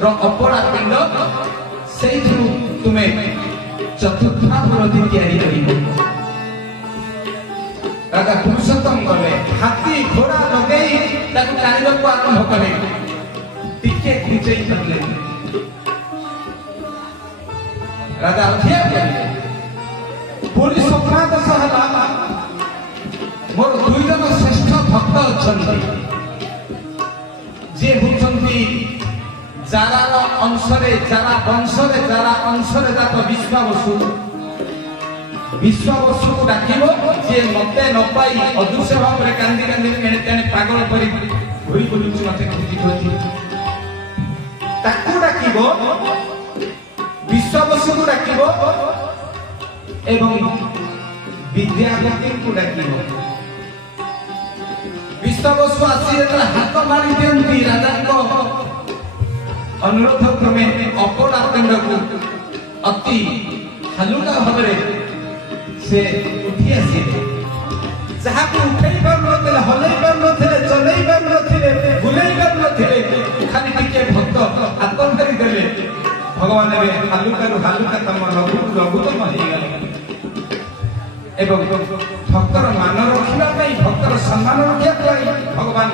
अपरा पिंड से तुम्हें चतुर्था मूर्ति तैयारी करिबो। राजा पुरुषोत्तम गले हाथी घोड़ा लगे टाणी को आरंभ कले टिके घुंचई पड़े राजा अधिया पुरी स्वप्नादेश है मोर दुई जन श्रेष्ठ भक्त अच्छा जे होती जारा अंशरे जारा वंशरे जारा अंशरे जात विश्वावसु विश्वावसु को डाकिबो जे मते न पाई अदृश्य भाव रे कांदी कांदी मेने तेने पागल परि घुरी बुलुची मते खुजी खुजी ताकू डाकिबो विश्वावसु को डाकिबो एवं विद्यापति को डाकिबो। विश्वावसु आसी हाथ मारी दियंती राजा को अनुरोध क्रमे अपरा पिंड को अति हलुका भाव से उठी आसी जहाँ को उठाई पार नथिले हलै पार नथिले चलै पार नथिले भुलै पार नथिले खाली टिके भक्त आत्म करी देले भगवान रे हालुका तम लघुतम हो गले एवं भक्तर मान रखिबा पई भक्तर सम्मान रखिबा पई भगवान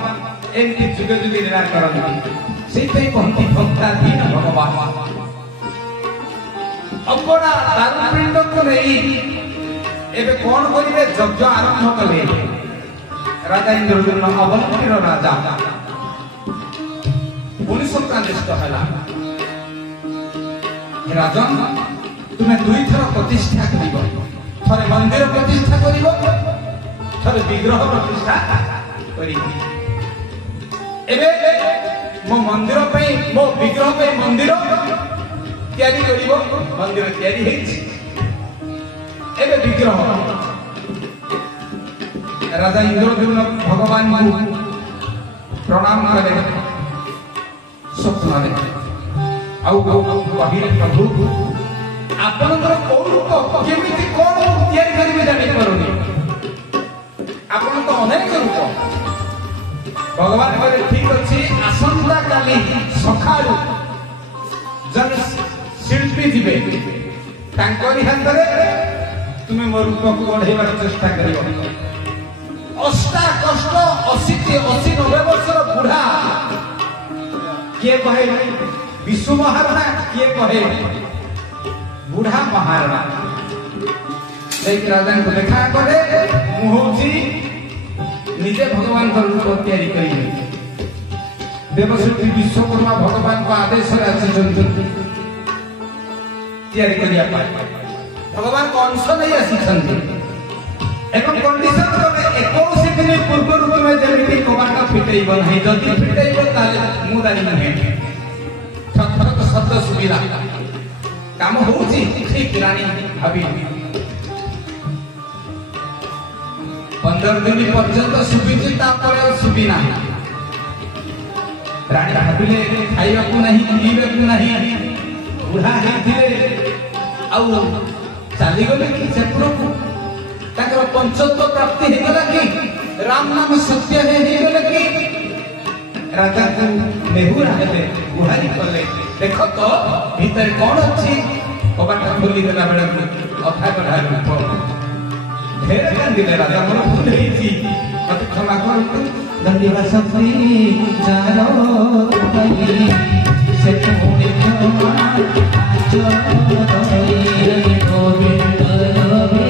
एमती जुगे जुगे लीला करନ୍ତି सेई कहती भक्ता दीन भगवान अपरा दारुपिंड को नहीं एबे कौन करिवे यज्ञ आरंभ कले राजा इंद्रद्युम्न अवंतीर राजा पुलिस प्रादेशित हला राजन तुम्हें दुई थर प्रतिष्ठा करिबो थरे मंदिर प्रतिष्ठा करिबो थरे विग्रह प्रतिष्ठा करिबो एबे मो मंदिर पे मो विग्रह पे मंदिर तैयारी करिबो मंदिर तैयारी हेछि एबे विग्रह राजा इंद्रद्युम्न भगवान को प्रणाम करे स्वप्न रे आउ कहिले प्रभु आपनकर कोन केमिति कोन तैयारी करिबे जानि परोनी आपन तो अनेक रूप भगवान कहले ठीक अछि आसंता काली सखाळु जन शिल्पी दिबे तांकरी हाथ रे तुम्हें मोर रूप को बढ़ेबार चेष्टा करियो अष्टा कष्ट 80 वर्षर बुढ़ा किए कहे विश्व महाराणा किए कहे बुढ़ा महाराणा राजा को देखा करे मुहूर्ती निजे भगवान का रूप तैयारी करिए देवश्री विश्वकर्मा भगवान को आदेश तैयारी करिया भगवान को अंश नहीं आसी एवं कंडीशन कले 21 दिन पूर्व में जमीन कबाटा फिटेब नहीं जदि फिटेब ताले मुदारी नहीं थर तो शब्द सुविधा काम होउची ठीक रानी भाभी 15 दिन पर्यंत सुबिची तापर सुबिना रानी भाबिले खाइबा को नहीं पीबा को नहीं बुढ़ा हेथिले आउ चाली गले कि चक्र को ताकर पंचत्व प्राप्ति हे गला कि राम नाम सत्य हे गला कि राजा को नेहुरा हेले गुहारी कले देखो तो भीतर कौन अछि कबाटा खोली देला बेला अथा कढा रूप ढेर कांदिले राजा मोर भूल हेछि मत क्षमा करतु धन्यवाद सत्री जानो तुमई से तुमने क्षमा जो गोविंद रे